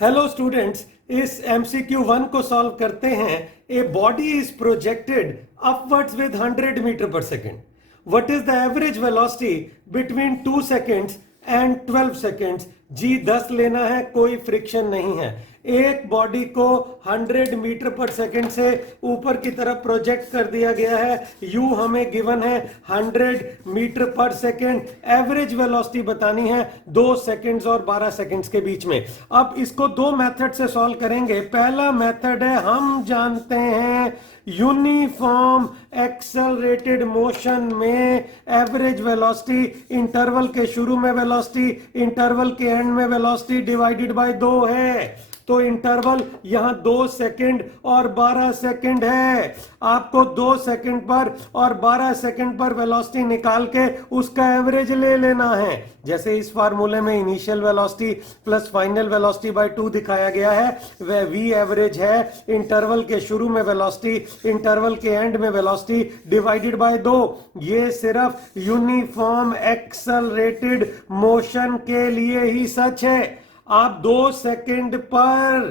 Hello students, इस MCQ 1 को solve करते हैं। A body is projected upwards with 100 metre per second. What is the average velocity between 2 seconds and 12 seconds? G 10 लेना है, कोई friction नहीं है। एक बॉडी को 100 मीटर पर सेकेंड से ऊपर की तरफ प्रोजेक्ट कर दिया गया है। यू हमें गिवन है 100 metre per second. Average velocity बतानी है 2 सेकेंड्स और 12 सेकेंड्स के बीच में। अब इसको दो मेथड से सॉल्व करेंगे। पहला मेथड है, हम जानते हैं यूनिफॉर्म एक्सेलरेटेड मोशन में एवरेज वेलोसिटी इंटरवल के शुरू में वेलोसिटी, इंटरवल के एंड में वेलोसिटी डिवाइडेड बाय 2 है। तो इंटरवल यहां 2 सेकंड और 12 सेकंड है। आपको 2 सेकंड पर और 12 सेकंड पर वेलोसिटी निकाल के उसका एवरेज ले लेना है। जैसे इस फार्मूले में initial velocity plus final velocity bye 2 दिखाया गया है, वह वी एवरेज है इंटरवल के शुरू में वेलोसिटी, इंटरवल के एंड में वेलोसिटी डिवाइडेड बाय 2। ये सिर्फ यूनिफॉर्म एक्सेलरेटेड मोशन के लिए ही सच है। आप 2 सेकंड पर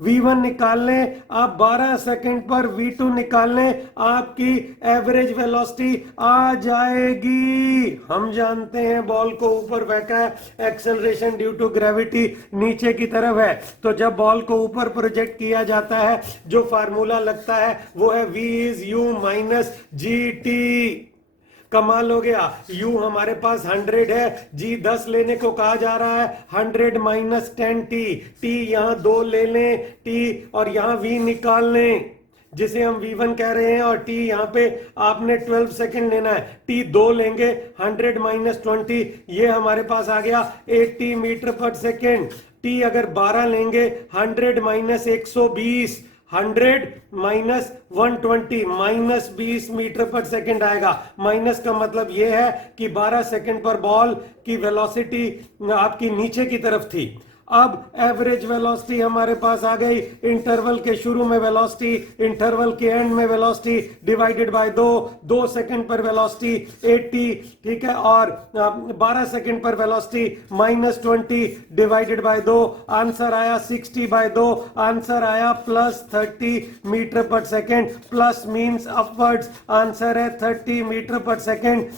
v1 निकाल लें, आप 12 सेकंड पर v2 निकाल लें, आपकी एवरेज वेलोसिटी आ जाएगी। हम जानते हैं बॉल को ऊपर फेंका है, एक्सेलरेशन ड्यू टू ग्रेविटी नीचे की तरफ है। तो जब बॉल को ऊपर प्रोजेक्ट किया जाता है, जो फार्मूला लगता है वो है v is u minus G T. कमाल हो गया। u हमारे पास 100 है, g 10 लेने को कहा जा रहा है, 100 माइनस 10t। t यहां 2 ले लें, t और यहां v निकाल लें जिसे हम v1 कह रहे हैं, और t यहां पे आपने 12 सेकंड लेना है। t 2 लेंगे, 100 माइनस 20, ये हमारे पास आ गया 80 मीटर पर सेकेंड। t अगर 12 लेंगे, 100 minus 120, 100 minus 120, minus 20 metre per second आएगा। माइनस का मतलब यह है कि 12 सेकेंड पर बॉल की वेलोसिटी आपकी नीचे की तरफ थी। अब एवरेज वेलोसिटी हमारे पास आ गई, इंटरवल के शुरू में वेलोसिटी, इंटरवल के एंड में वेलोसिटी डिवाइडेड बाय 2 सेकंड पर वेलोसिटी 80, ठीक है, और 12 सेकंड पर velocity minus 20 divided by 2। Answer आया 60 बाय 2, आंसर आया plus 30 metre per second. Plus means upwards, answer है 30 मीटर पर सेकेंड।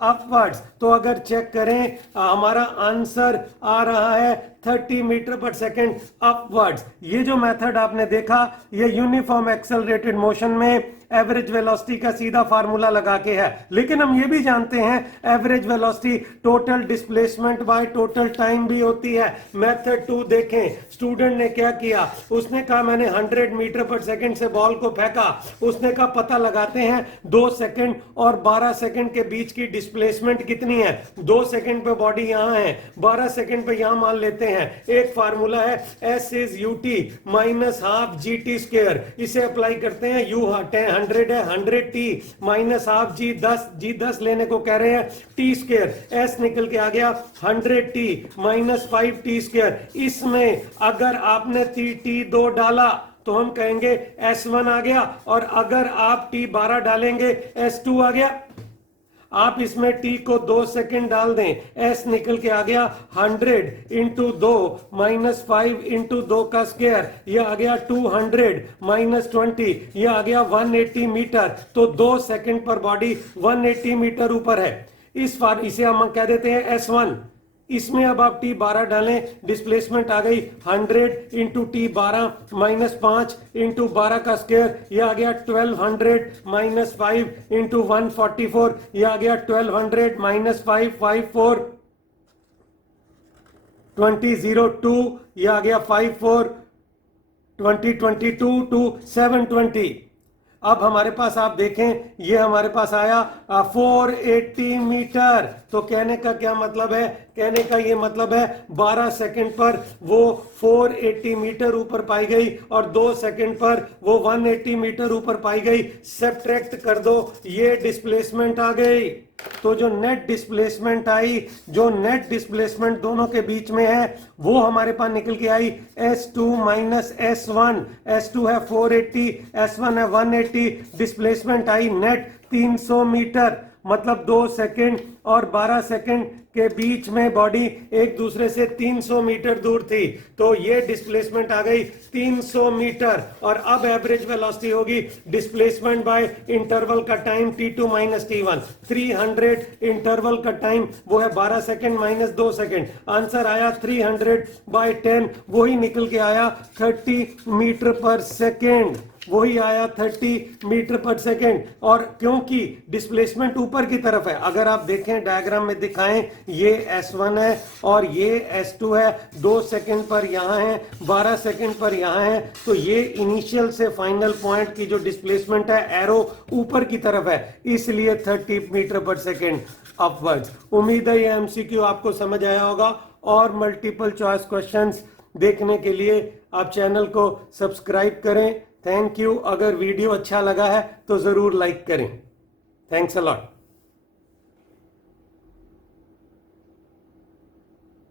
अपवर्ड्स तो अगर चेक करें, हमारा आंसर आ रहा है 30 मीटर पर सेकेंड अपवर्ड्स। ये जो मेथड आपने देखा, ये यूनिफॉर्म एक्सेलरेटेड मोशन में एवरेज वेलोसिटी का सीधा फार्मूला लगा के है। लेकिन हम ये भी जानते हैं average velocity total displacement by total time भी होती है। मेथड 2 देखें, स्टूडेंट ने क्या किया, उसने कहा मैंने 100 मीटर पर सेकेंड से बॉल को फेंका। उसने कहा पता लगाते हैं 2 सेकेंड और 12 सेकेंड के बीच की डिस्प्लेसमेंट कितनी है। 2 सेकेंड पे बॉडी यहां है, 12 सेकेंड पे यहां मान लेते हैं। एक फार्मूला है S is ut minus half G T square. इसे अप्लाई करते हैं, u 100 है, 100t माइनस हाफ जी 10 लेने को कह रहे हैं, टी स्क्वायर। S निकल के आ गया 100t माइनस 5t स्क्वायर। इसमें अगर आपने t2 डाला तो हम कहेंगे S1 आ गया, और अगर आप t12 डालेंगे S2 आ गया। आप इसमें t को 2 सेकेंड डाल दें, s निकल के आ गया 100 इंटू 2 माइनस 5 इंटू 2 का स्क्वायर, यह आ गया 200 माइनस 20, यह आ गया 180 मीटर। तो 2 सेकेंड पर बॉडी 180 मीटर ऊपर है। इसे हम कह देते हैं S1। इसमें अब आप t12 डालें, डिस्प्लेसमेंट आ गई 100 इंटू t12 माइनस 5 इंटू 12 का स्क्वायर, यह आ गया 1200 माइनस 5 इंटू 144, यह आ गया 1200 माइनस 5 54 2002, यह आ गया 54 2022 टू 720। अब हमारे पास आप देखें, ये हमारे पास आया 480 मीटर। तो कहने का क्या मतलब है, कहने का ये मतलब है 12 सेकंड पर वो 480 मीटर ऊपर पाई गई और 2 सेकंड पर वो 180 मीटर ऊपर पाई गई। सब्ट्रैक्ट कर दो, ये डिस्प्लेसमेंट आ गई। तो जो नेट डिस्प्लेसमेंट आई, जो नेट डिस्प्लेसमेंट दोनों के बीच में है, वो हमारे पास निकल के आई S2 माइनस S1। S2 है 480, S1 है 180। डिस्प्लेसमेंट आई नेट 300 मीटर, मतलब 2 सेकंड और 12 सेकंड के बीच में बॉडी एक दूसरे से 300 मीटर दूर थी, तो ये डिस्प्लेसमेंट आ गई 300 मीटर। और अब एवरेज वेलोसिटी होगी डिस्प्लेसमेंट बाय इंटरवल का time t2 minus t1। 300 interval का टाइम वो है 12 सेकंड माइनस 2 सेकंड। आंसर आया 300 बाय 10, वही निकल के आया 30 मीटर पर सेकेंड, वही आया 30 मीटर पर सेकेंड। और क्योंकि डिस्प्लेसमेंट ऊपर की तरफ है, अगर आप देखें डायग्राम में दिखाएं, ये S1 है और ये S2 है, 2 सेकेंड पर यहां है, 12 सेकेंड पर यहां है, तो ये इनिशियल से फाइनल पॉइंट की जो डिस्प्लेसमेंट है एरो ऊपर की तरफ है, इसलिए 30 मीटर पर सेकेंड अपवर्ड्स। उम्मीद है ये एमसीक्यू आपको समझ आया होगा, और मल्टीपल चॉइस क्वेश्चंस देखने के लिए आप चैनल को सब्सक्राइब करें। Thank you. अगर वीडियो अच्छा लगा है तो जरूर लाइक करें। Thanks a lot.